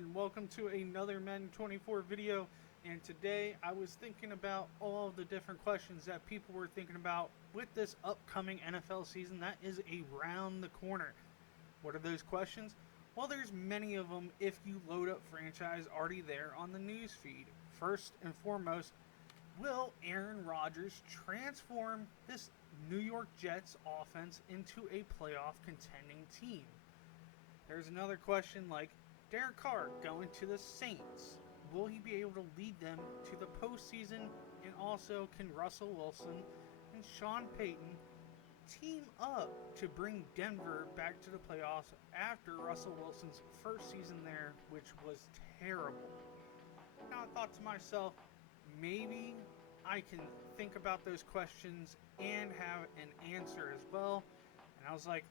everyone, welcome to another Madden 24 video. And today I was thinking about all of the different questions that people were thinking about with this upcoming NFL season that is around the corner. What are those questions? Well, there's many of them if you load up franchise already there on the news feed. First and foremost, will Aaron Rodgers transform this New York Jets offense into a playoff contending team? There's another question like, Derek Carr going to the Saints. Will he be able to lead them to the postseason? And also, can Russell Wilson and Sean Payton team up to bring Denver back to the playoffs after Russell Wilson's first season there, which was terrible? Now I thought to myself, maybe I can think about those questions and have an answer as well. And I was like,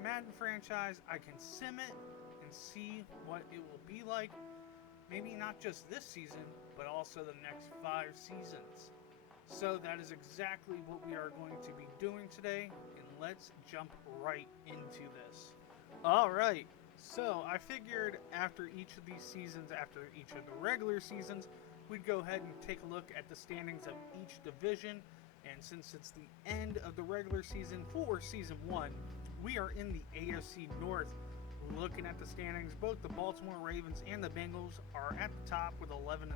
Madden franchise, I can sim it and see what it will be like. Maybe not just this season, but also the next 5 seasons. So that is exactly what we are going to be doing today, and let's jump right into this. Alright, so I figured after each of these seasons, after each of the regular seasons, we'd go ahead and take a look at the standings of each division. And since it's the end of the regular season for Season 1, we are in the AFC North. Looking at the standings, both the Baltimore Ravens and the Bengals are at the top with 11-6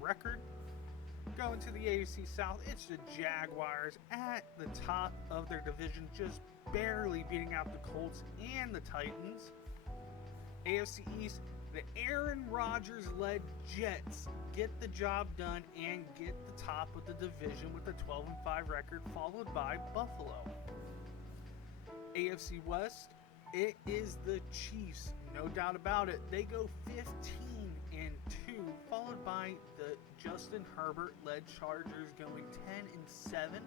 record. Going to the AFC South, it's the Jaguars at the top of their division, just barely beating out the Colts and the Titans. AFC East, the Aaron Rodgers-led Jets get the job done and get the top of the division with a 12-5 record, followed by Buffalo. AFC West, it is the Chiefs, no doubt about it. They go 15-2, followed by the Justin Herbert-led Chargers going 10-7.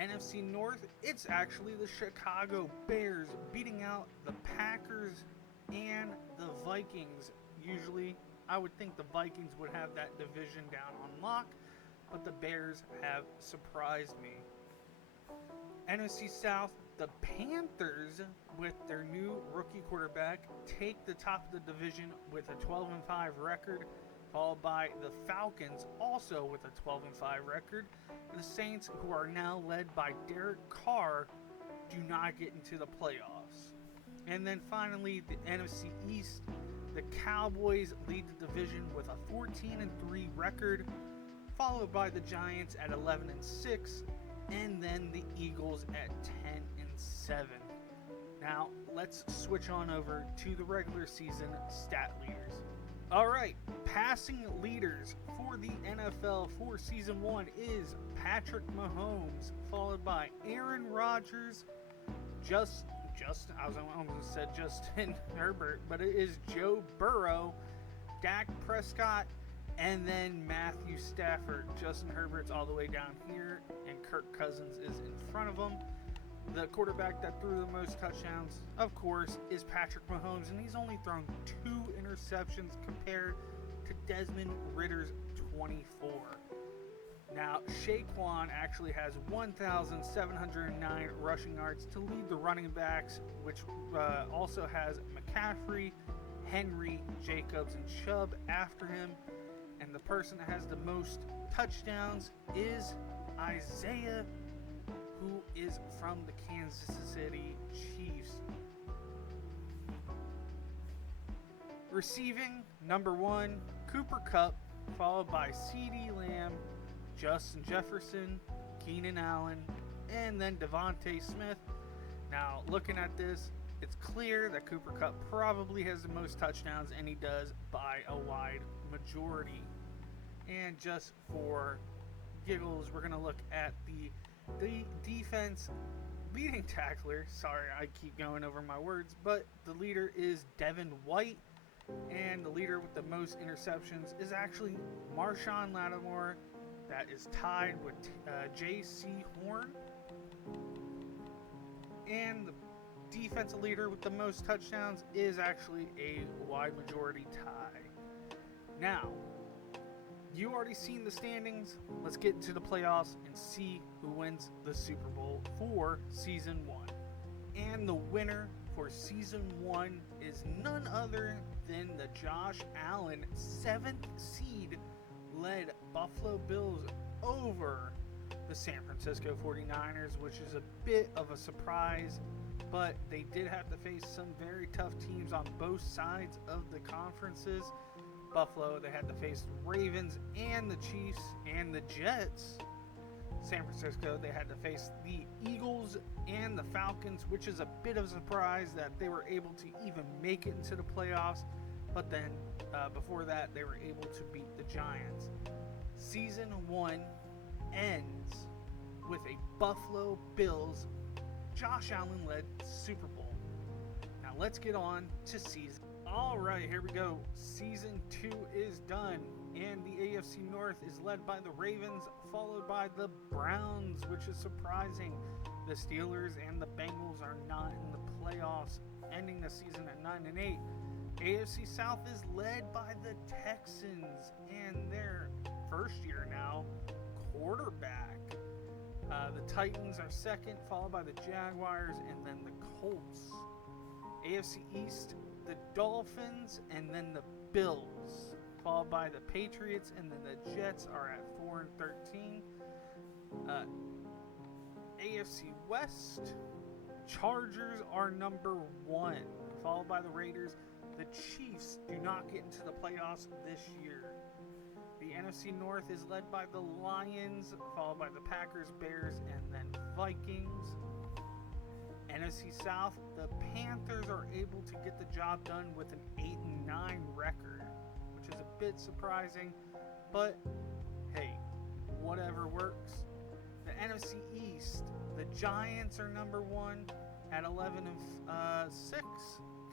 NFC North, it's actually the Chicago Bears beating out the Packers and the Vikings. Usually, I would think the Vikings would have that division down on lock, but the Bears have surprised me. NFC South, the Panthers, with their new rookie quarterback, take the top of the division with a 12-5 record, followed by the Falcons, also with a 12-5 record. The Saints, who are now led by Derek Carr, do not get into the playoffs. And then finally, the NFC East, the Cowboys lead the division with a 14-3 record, followed by the Giants at 11-6, and then the Eagles at 10-7. Now, let's switch on over to the regular season stat leaders. Alright, passing leaders for the NFL for Season 1 is Patrick Mahomes, followed by Aaron Rodgers, I almost said Justin Herbert, but it is Joe Burrow, Dak Prescott, and then Matthew Stafford. Justin Herbert's all the way down here, and Kirk Cousins is in front of him. The quarterback that threw the most touchdowns, of course, is Patrick Mahomes, and he's only thrown 2 interceptions compared to Desmond Ritter's 24. Now, Saquon actually has 1,709 rushing yards to lead the running backs, which also has McCaffrey, Henry, Jacobs, and Chubb after him. And the person that has the most touchdowns is Isaiah, who is from the Kansas City Chiefs. Receiving, number 1, Cooper Kupp, followed by CeeDee Lamb, Justin Jefferson, Keenan Allen, and then Devontae Smith. Now, looking at this, it's clear that Cooper Kupp probably has the most touchdowns, and he does by a wide majority. And just for giggles, we're going to look at the defense leading tackler. Sorry, I keep going over my words, but the leader is Devin White, and the leader with the most interceptions is actually Marshawn Lattimore. That is tied with J.C. Horn. And the defensive leader with the most touchdowns is actually a wide majority tie. Now, you already seen the standings. Let's get into the playoffs and see who wins the Super Bowl for Season 1. And the winner for Season 1 is none other than the Josh Allen 7th seed led Buffalo Bills over the San Francisco 49ers, which is a bit of a surprise, but they did have to face some very tough teams on both sides of the conferences. Buffalo, they had to face the Ravens and the Chiefs and the Jets. San Francisco, they had to face the Eagles and the Falcons, which is a bit of a surprise that they were able to even make it into the playoffs. But then, before that, they were able to beat the Giants. Season 1 ends with a Buffalo Bills, Josh Allen-led Super Bowl. Now let's get on to season. All right, here we go. Season 2 is done, and the AFC North is led by the Ravens, followed by the Browns, which is surprising. The Steelers and the Bengals are not in the playoffs, ending the season at 9-8. AFC South is led by the Texans and their first year now quarterback. The Titans are second, followed by the Jaguars and then the Colts. AFC East, the Dolphins and then the Bills, followed by the Patriots, and then the Jets are at 4-13. AFC West, Chargers are number 1, followed by the Raiders. The Chiefs do not get into the playoffs this year. The NFC North is led by the Lions, followed by the Packers, Bears, and then Vikings. NFC South, the Panthers are able to get the job done with an 8-9 record, which is a bit surprising, but hey, whatever works. The NFC East, the Giants are number 1 at 11-6.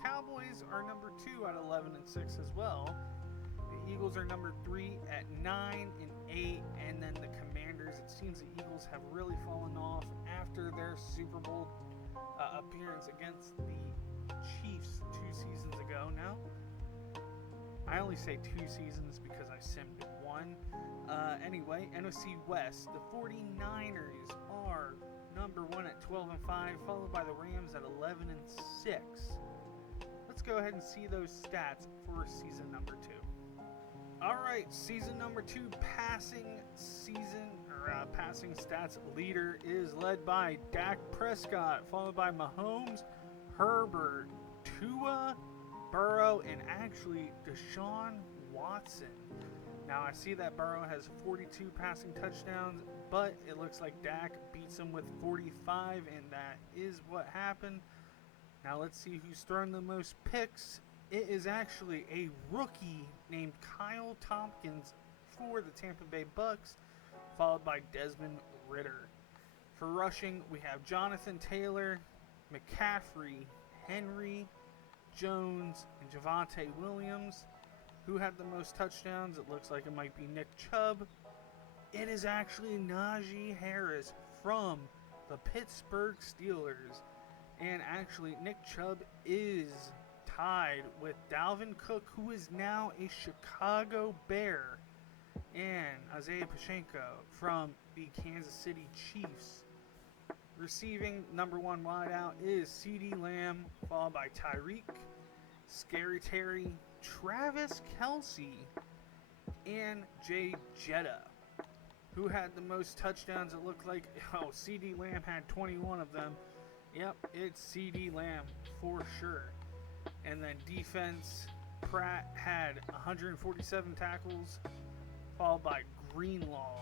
Cowboys are number 2 at 11-6 as well. The Eagles are number 3 at 9-8, and then the Commanders. It seems the Eagles have really fallen off after their Super Bowl appearance against the Chiefs 2 seasons ago. Now, I only say 2 seasons because I simmed 1. Anyway, NFC West, the 49ers are number 1 at 12-5, followed by the Rams at 11-6. Let's go ahead and see those stats for season number 2. Alright, season number 2 passing stats leader is led by Dak Prescott, followed by Mahomes, Herbert, Tua, Burrow, and actually Deshaun Watson. Now I see that Burrow has 42 passing touchdowns, but it looks like Dak beats him with 45, and that is what happened. Now let's see who's thrown the most picks. It is actually a rookie named Kyle Tompkins for the Tampa Bay Bucks, followed by Desmond Ridder. For rushing, we have Jonathan Taylor, McCaffrey, Henry, Jones, and Javonte Williams. Who had the most touchdowns? It looks like it might be Nick Chubb. It is actually Najee Harris from the Pittsburgh Steelers. And actually, Nick Chubb is tied with Dalvin Cook, who is now a Chicago Bear, and Isaiah Pacheco from the Kansas City Chiefs. Receiving, number 1 wideout is CeeDee Lamb, followed by Tyreek, Scary Terry, Travis Kelce, and Jay Jetta. Who had the most touchdowns? It looked like, CeeDee Lamb had 21 of them. Yep, it's CeeDee Lamb for sure. And then defense, Pratt had 147 tackles, followed by Greenlaw.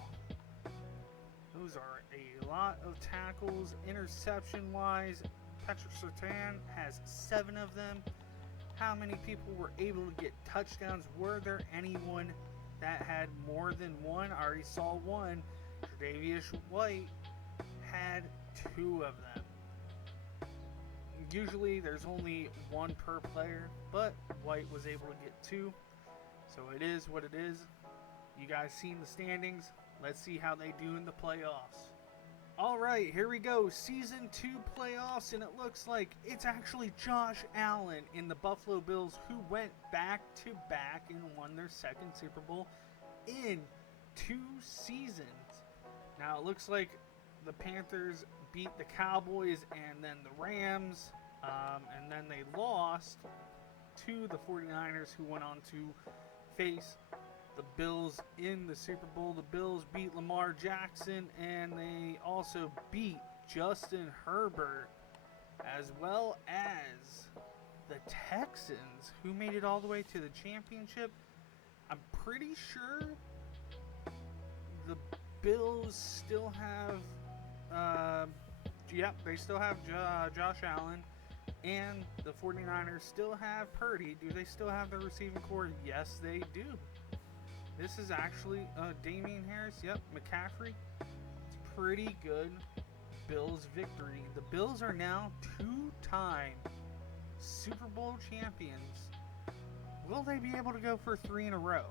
Those are a lot of tackles. Interception-wise, Patrick Surtain has 7 of them. How many people were able to get touchdowns? Were there anyone that had more than 1? I already saw 1. Tre'Davious White had 2 of them. Usually there's only 1 per player, but White was able to get 2. So it is what it is. You guys seen the standings. Let's see how they do in the playoffs. Alright, here we go. Season 2 playoffs, and it looks like it's actually Josh Allen in the Buffalo Bills who went back-to-back and won their second Super Bowl in 2 seasons. Now, it looks like the Panthers beat the Cowboys and then the Rams. And then they lost to the 49ers, who went on to face the Bills in the Super Bowl. The Bills beat Lamar Jackson, and they also beat Justin Herbert, as well as the Texans, who made it all the way to the championship. I'm pretty sure the Bills still have, they still have Josh Allen, and the 49ers still have Purdy. Do they still have the receiving core? Yes, they do. This is actually Damian Harris. Yep, McCaffrey. It's pretty good Bills victory. The Bills are now 2-time Super Bowl champions. Will they be able to go for 3 in a row?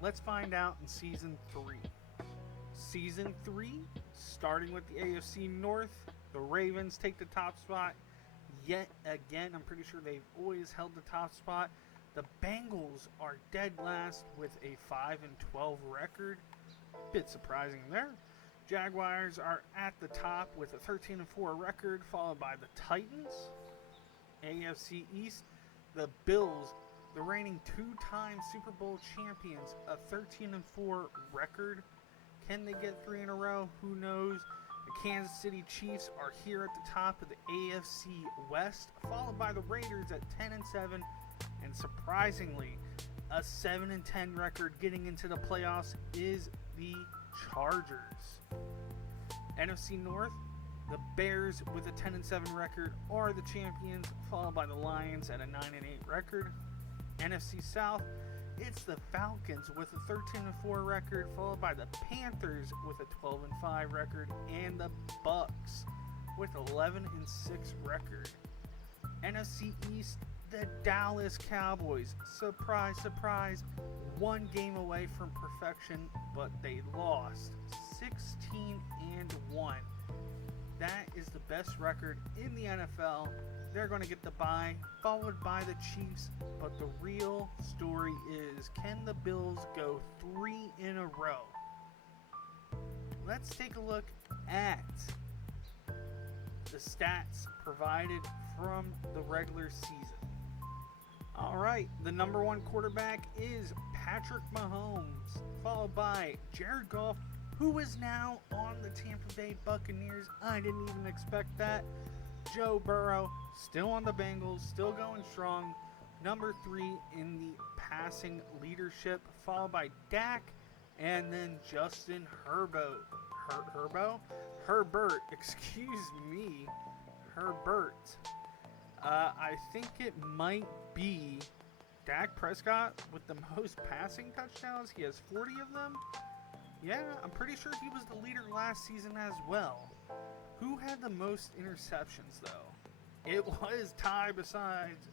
Let's find out in Season 3. Season 3, starting with the AFC North, the Ravens take the top spot yet again. I'm pretty sure they've always held the top spot. The Bengals are dead last with a 5-12 record. Bit surprising there. Jaguars are at the top with a 13-4 record, followed by the Titans. AFC East, the Bills, the reigning 2-time Super Bowl champions, a 13-4 record. Can they get 3 in a row? Who knows? The Kansas City Chiefs are here at the top of the AFC West, followed by the Raiders at 10-7. And surprisingly, a 7-10 record getting into the playoffs is the Chargers. NFC North, the Bears with a 10-7 record are the champions, followed by the Lions at a 9-8 record. NFC South, it's the Falcons with a 13-4 record, followed by the Panthers with a 12-5 record, and the Bucks with 11-6 record. NFC East, the Dallas Cowboys, surprise, surprise, 1 game away from perfection, but they lost 16-1. That is the best record in the NFL. They're going to get the bye, followed by the Chiefs, but the real story is, can the Bills go 3 in a row? Let's take a look at the stats provided from the regular season. Alright, the number 1 quarterback is Patrick Mahomes, followed by Jared Goff, who is now on the Tampa Bay Buccaneers. I didn't even expect that. Joe Burrow, still on the Bengals, still going strong. Number 3 in the passing leadership, followed by Dak, and then Justin Herbert, I think it might be Dak Prescott with the most passing touchdowns. He has 40 of them. Yeah, I'm pretty sure he was the leader last season as well. Who had the most interceptions, though? It was tied besides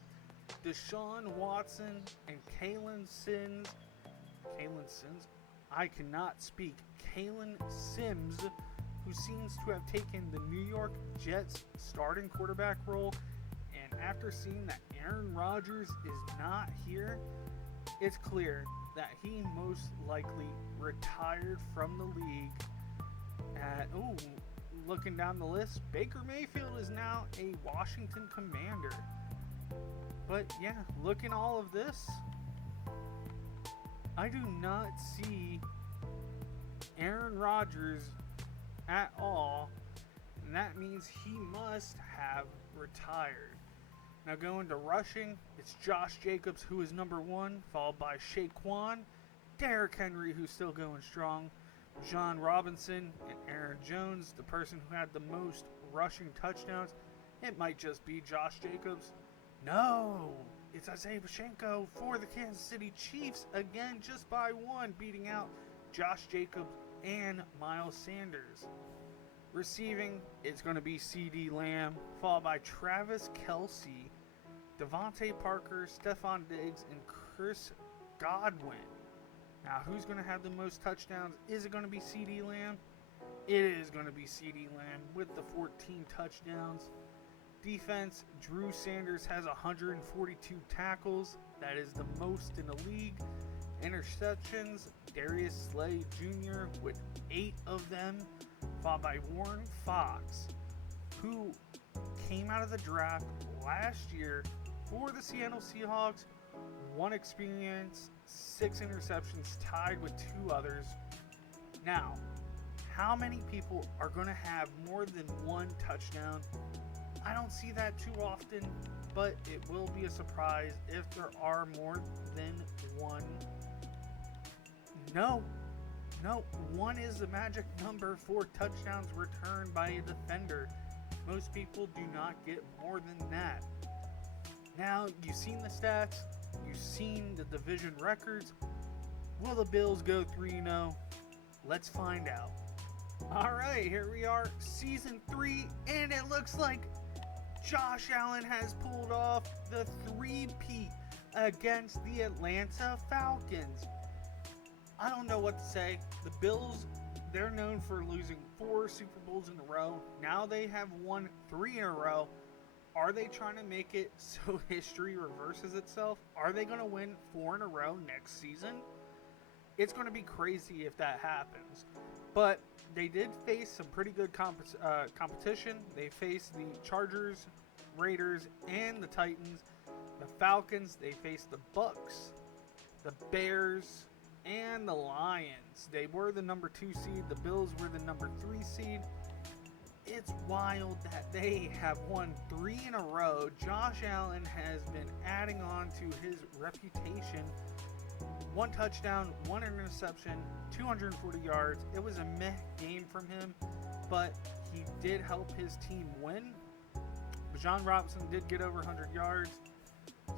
Deshaun Watson and Kalen Sims. I cannot speak. Kalen Sims, who seems to have taken the New York Jets starting quarterback role. And after seeing that Aaron Rodgers is not here, it's clear that he most likely retired from the league. Looking down the list, Baker Mayfield is now a Washington Commander. But yeah, looking all of this, I do not see Aaron Rodgers at all, and that means he must have retired. Now going to rushing, it's Josh Jacobs, who is number 1, followed by Saquon, Derrick Henry, who's still going strong, John Robinson, and Aaron Jones, the person who had the most rushing touchdowns. It might just be Josh Jacobs. No, it's Isaiah Pacheco for the Kansas City Chiefs, again just by 1, beating out Josh Jacobs and Miles Sanders. Receiving, it's going to be CeeDee Lamb, followed by Travis Kelce, Devontae Parker, Stephon Diggs, and Chris Godwin. Now, who's going to have the most touchdowns? Is it going to be CeeDee Lamb? It is going to be CeeDee Lamb with the 14 touchdowns. Defense, Drew Sanders has 142 tackles. That is the most in the league. Interceptions, Darius Slay Jr. with 8 of them, followed by Warren Fox, who came out of the draft last year for the Seattle Seahawks. 1 experience, 6 interceptions, tied with 2 others. Now, how many people are going to have more than 1 touchdown? I don't see that too often, but it will be a surprise if there are more than 1. No, 1 is the magic number for touchdowns returned by a defender. Most people do not get more than that. Now, you've seen the stats, you've seen the division records. Will the Bills go 3-0? Let's find out. Alright, here we are, Season 3, and it looks like Josh Allen has pulled off the 3-peat against the Atlanta Falcons. I don't know what to say. The Bills, they're known for losing 4 Super Bowls in a row. Now they have won 3 in a row. Are they trying to make it so history reverses itself? Are they going to win 4 in a row next season? It's going to be crazy if that happens. But they did face some pretty good competition. They faced the Chargers, Raiders, and the Titans. The Falcons, they faced the Bucks, the Bears, and the Lions. They were the number 2 seed. The Bills were the number 3 seed. It's wild that they have won 3 in a row. Josh Allen has been adding on to his reputation. 1 touchdown, 1 interception, 240 yards. It was a meh game from him, but he did help his team win. Aaron Rodgers did get over 100 yards.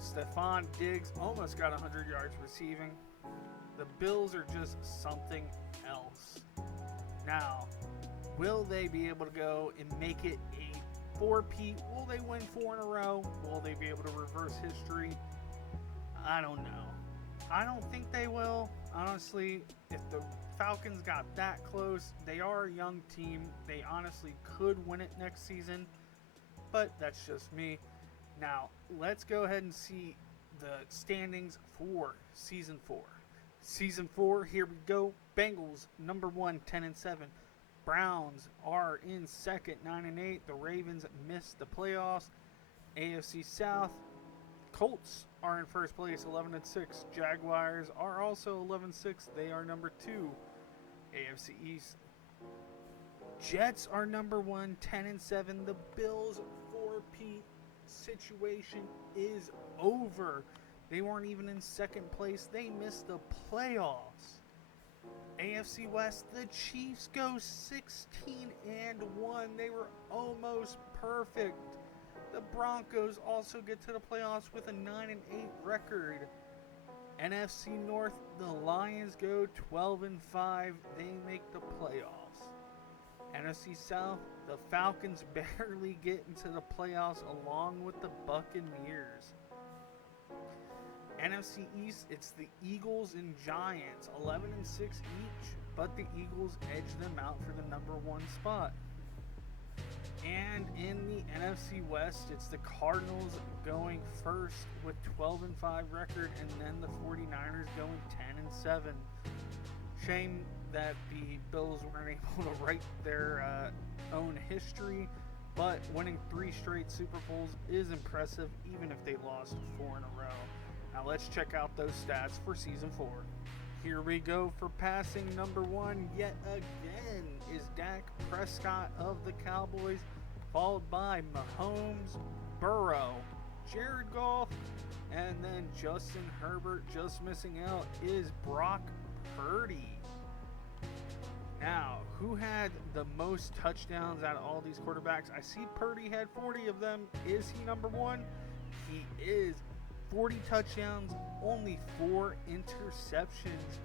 Stephon Diggs almost got 100 yards receiving. The Bills are just something else. Now, will they be able to go and make it a 4-peat? Will they win 4 in a row? Will they be able to reverse history? I don't know. I don't think they will. Honestly, if the Falcons got that close, they are a young team. They honestly could win it next season, but that's just me. Now, let's go ahead and see the standings for Season 4. Season 4, here we go. Bengals, number 1, 10-7. Browns are in second, 9-8. The Ravens missed the playoffs. AFC South, Colts are in first place, 11-6. Jaguars are also 11-6. They are number 2. AFC East, Jets are number 1, 10-7. The Bills 4-peat situation is over. They weren't even in second place. They missed the playoffs. AFC West, the Chiefs go 16-1. They were almost perfect. The Broncos also get to the playoffs with a 9-8 record. NFC North, the Lions go 12-5. They make the playoffs. NFC South, the Falcons barely get into the playoffs along with the Buccaneers. NFC East, it's the Eagles and Giants, 11-6 each, but the Eagles edge them out for the number 1 spot. And in the NFC West, it's the Cardinals going first with 12-5 record, and then the 49ers going 10-7. Shame that the Bills weren't able to write their own history, but winning 3 straight Super Bowls is impressive, even if they lost 4 in a row. Now let's check out those stats for Season 4. Here we go for passing number 1 yet again is Dak Prescott of the Cowboys, followed by Mahomes, Burrow, Jared Goff, and then Justin Herbert. Just missing out is Brock Purdy. Now, who had the most touchdowns out of all these quarterbacks? I see Purdy had 40 of them. Is he number 1? He is. 40 touchdowns, only 4 interceptions.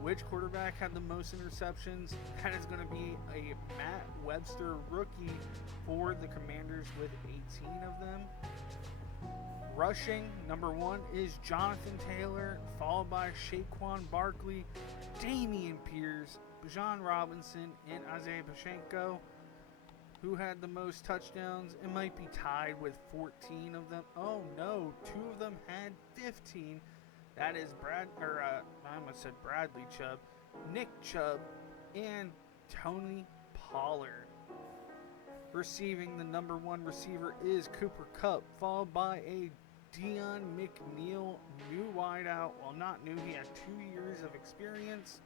Which quarterback had the most interceptions? That is going to be a Matt Webster rookie for the Commanders with 18 of them. Rushing, number 1 is Jonathan Taylor, followed by Saquon Barkley, Dameon Pierce, Bijan Robinson, and Isaiah Pacheco. Who had the most touchdowns? It might be tied with 14 of them. Oh no, 2 of them had 15. That is I almost said Bradley Chubb, Nick Chubb, and Tony Pollard. Receiving, the number 1 receiver is Cooper Kupp, followed by a Deon McNeil, new wideout. Well, not new, he had 2 years of experience.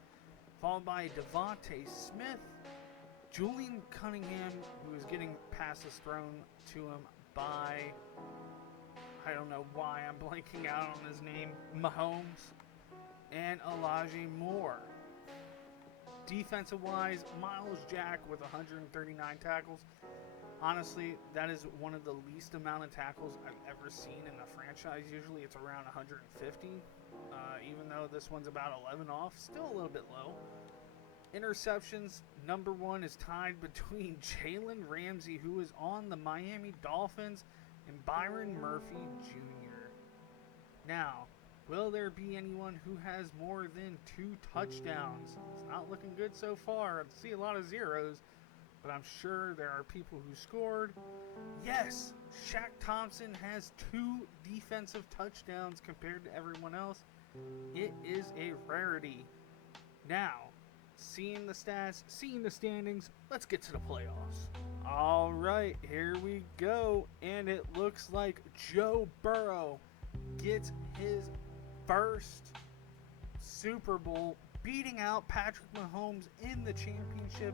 Followed by Devontae Smith, Julian Cunningham, who is getting passes thrown to him by, I don't know why I'm blanking out on his name, Mahomes, and Elijah Moore. Defensive-wise, Miles Jack with 139 tackles. Honestly, that is one of the least amount of tackles I've ever seen in a franchise. Usually it's around 150. Even though this one's about 11 off, still a little bit low. Interceptions, number 1 is tied between Jalen Ramsey, who is on the Miami Dolphins, and Byron Murphy Jr. Now, will there be anyone who has more than 2 touchdowns? It's not looking good so far. I see a lot of zeros, but I'm sure there are people who scored. Yes, Shaq Thompson has 2 defensive touchdowns compared to everyone else. It is a rarity. Now, seeing the stats, seeing the standings, let's get to the playoffs. All right, here we go. And it looks like Joe Burrow gets his first Super Bowl, beating out Patrick Mahomes in the championship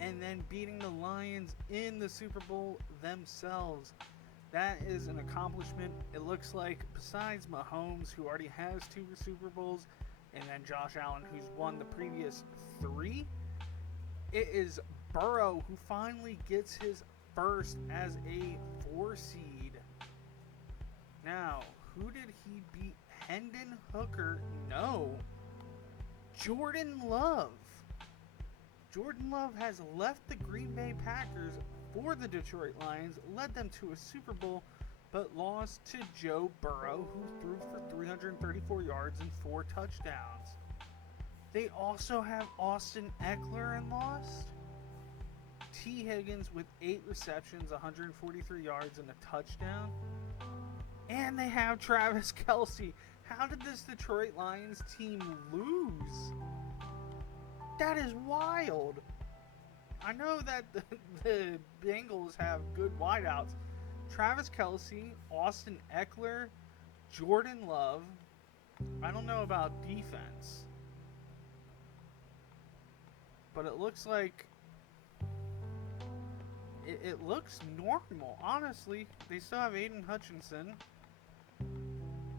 and then beating the Lions in the Super Bowl themselves. That is an accomplishment. It looks like besides Mahomes, who already has 2 Super Bowls, and then Josh Allen, who's won the previous 3, it is Burrow who finally gets his first as a 4 seed. Now, who did he beat? Hendon Hooker? No. Jordan Love. Jordan Love has left the Green Bay Packers for the Detroit Lions, led them to a Super Bowl, but lost to Joe Burrow, who threw for 334 yards and 4 touchdowns. They also have Austin Eckler and lost. T. Higgins with 8 receptions, 143 yards, and a touchdown. And they have Travis Kelce. How did this Detroit Lions team lose? That is wild. I know that the Bengals have good wideouts. Travis Kelce, Austin Eckler, Jordan Love. I don't know about defense, but it looks like it looks normal. Honestly, they still have Aiden Hutchinson.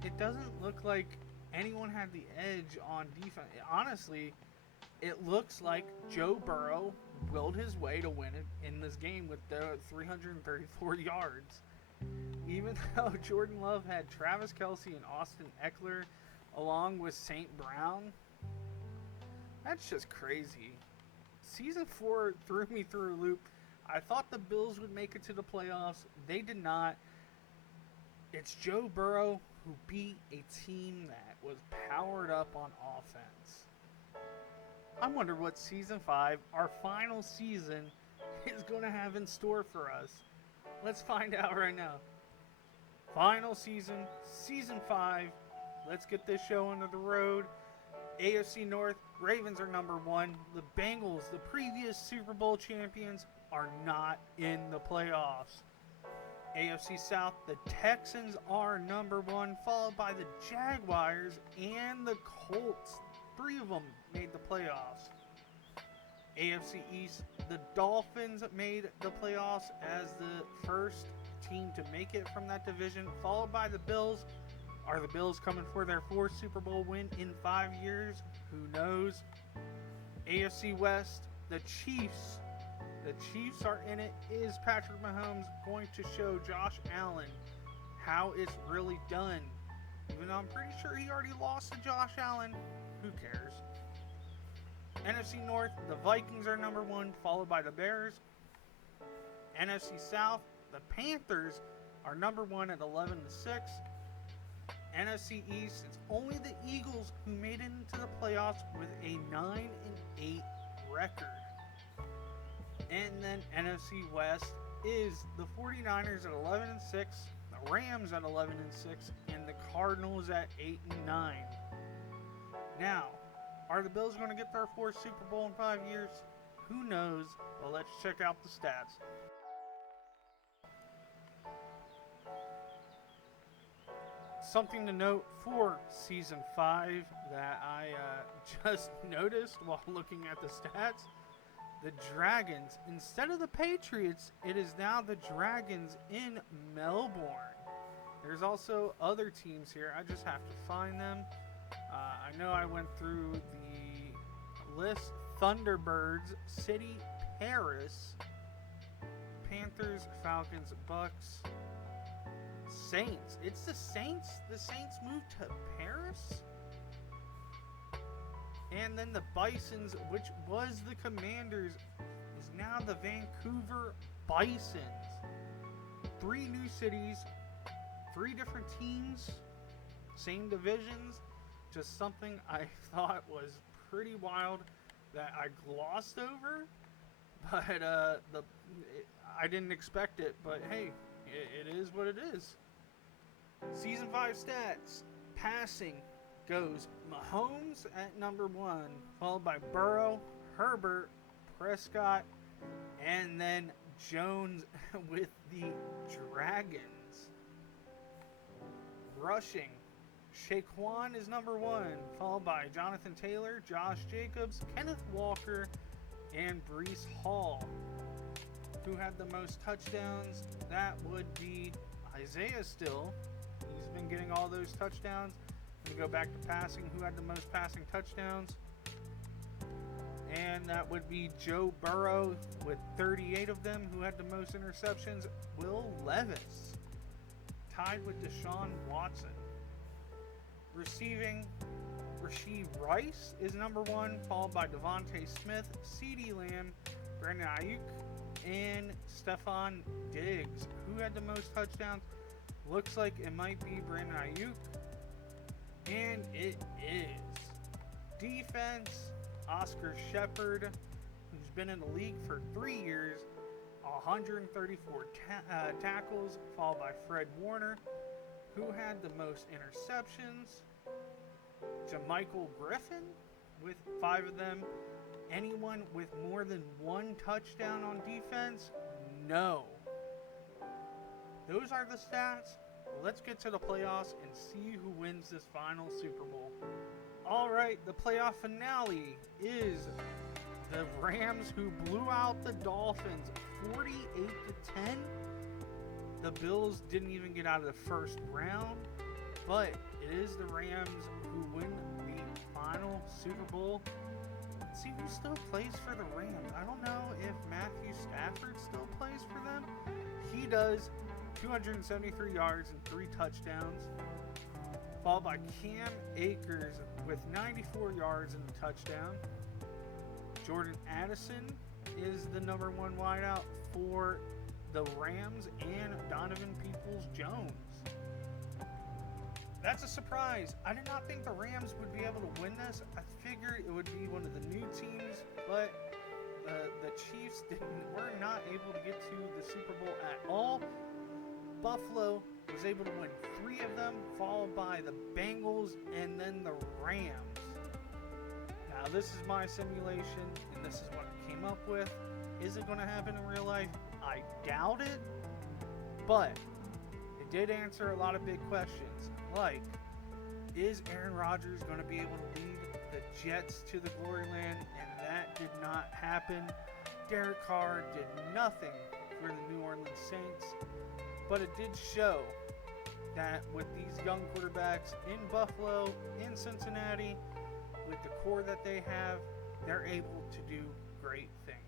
It doesn't look like anyone had the edge on defense. Honestly, it looks like Joe Burrow willed his way to win it in this game with the 334 yards. Even though Jordan Love had Travis Kelce and Austin Eckler along with St. Brown, that's just crazy. Season 4 threw me through a loop. I thought the Bills would make it to the playoffs. They did not. It's Joe Burrow who beat a team that was powered up on offense. I wonder what Season 5, our final season, is going to have in store for us. Let's find out right now. Final season, Season 5. Let's get this show on the road. AFC North, Ravens are number 1. The Bengals, the previous Super Bowl champions, are not in the playoffs. AFC South, the Texans are number 1, followed by the Jaguars and the Colts. 3 of them made the playoffs. AFC East, the Dolphins made the playoffs as the first team to make it from that division, followed by the Bills. Are the Bills coming for their 4th Super Bowl win in 5 years? Who knows? AFC West, the Chiefs. The Chiefs are in it. Is Patrick Mahomes going to show Josh Allen how it's really done? Even though I'm pretty sure he already lost to Josh Allen. Who cares? NFC North, the Vikings are number 1, followed by the Bears. NFC South, the Panthers are number 1 at 11-6. NFC East, it's only the Eagles who made it into the playoffs with a 9-8 record. And then NFC West is the 49ers at 11-6, the Rams at 11-6, and the Cardinals at 8-9. Now, are the Bills going to get their 4th Super Bowl in 5 years? Who knows? Well, let's check out the stats. Something to note for Season 5 that I just noticed while looking at the stats. The Dragons, instead of the Patriots, it is now the Dragons in Melbourne. There's also other teams here. I just have to find them. I know I went through the list. Thunderbirds, City, Paris, Panthers, Falcons, Bucks, Saints. It's the Saints. The Saints moved to Paris? And then the Bisons, which was the Commanders, is now the Vancouver Bisons. 3 new cities, 3 different teams, same divisions. Just something I thought was pretty wild that I glossed over. But I didn't expect it. But hey, it is what it is. Season 5 stats. Passing goes Mahomes at number 1, followed by Burrow, Herbert, Prescott, and then Jones with the Dragons. Rushing, Shaquan is number 1, followed by Jonathan Taylor, Josh Jacobs, Kenneth Walker, and Breece Hall. Who had the most touchdowns? That would be Isaiah still. He's been getting all those touchdowns. We go back to passing. Who had the most passing touchdowns? And that would be Joe Burrow with 38 of them. Who had the most interceptions? Will Levis, tied with Deshaun Watson. Receiving, Rashee Rice is number 1, followed by Devontae Smith, CeeDee Lamb, Brandon Ayuk, and Stephon Diggs. Who had the most touchdowns? Looks like it might be Brandon Ayuk. And it is. Defense, Oscar Shepard, who's been in the league for 3 years, 134 tackles, followed by Fred Warner. Who had the most interceptions? Jermichael Griffin with 5 of them. Anyone with more than 1 touchdown on defense? No. Those are the stats. Let's get to the playoffs and see who wins this final Super Bowl. Alright, the playoff finale is the Rams, who blew out the Dolphins 48-10. The Bills didn't even get out of the first round, but it is the Rams who win the final Super Bowl. Let's see who still plays for the Rams. I don't know if Matthew Stafford still plays for them. He does. 273 yards and 3 touchdowns, followed by Cam Akers with 94 yards and a touchdown. Jordan Addison is the number 1 wideout for the Rams, and Donovan Peoples-Jones. That's a surprise. I did not think the Rams would be able to win this. I figured it would be one of the new teams, but the Chiefs were not able to get to the Super Bowl at all. Buffalo was able to win 3 of them, followed by the Bengals and then the Rams. Now, this is my simulation, and this is what I came up with. Is it going to happen in real life? I doubt it, but it did answer a lot of big questions, like, is Aaron Rodgers going to be able to lead the Jets to the glory land? And that did not happen. Derek Carr did nothing for the New Orleans Saints. But it did show that with these young quarterbacks in Buffalo, in Cincinnati, with the core that they have, they're able to do great things.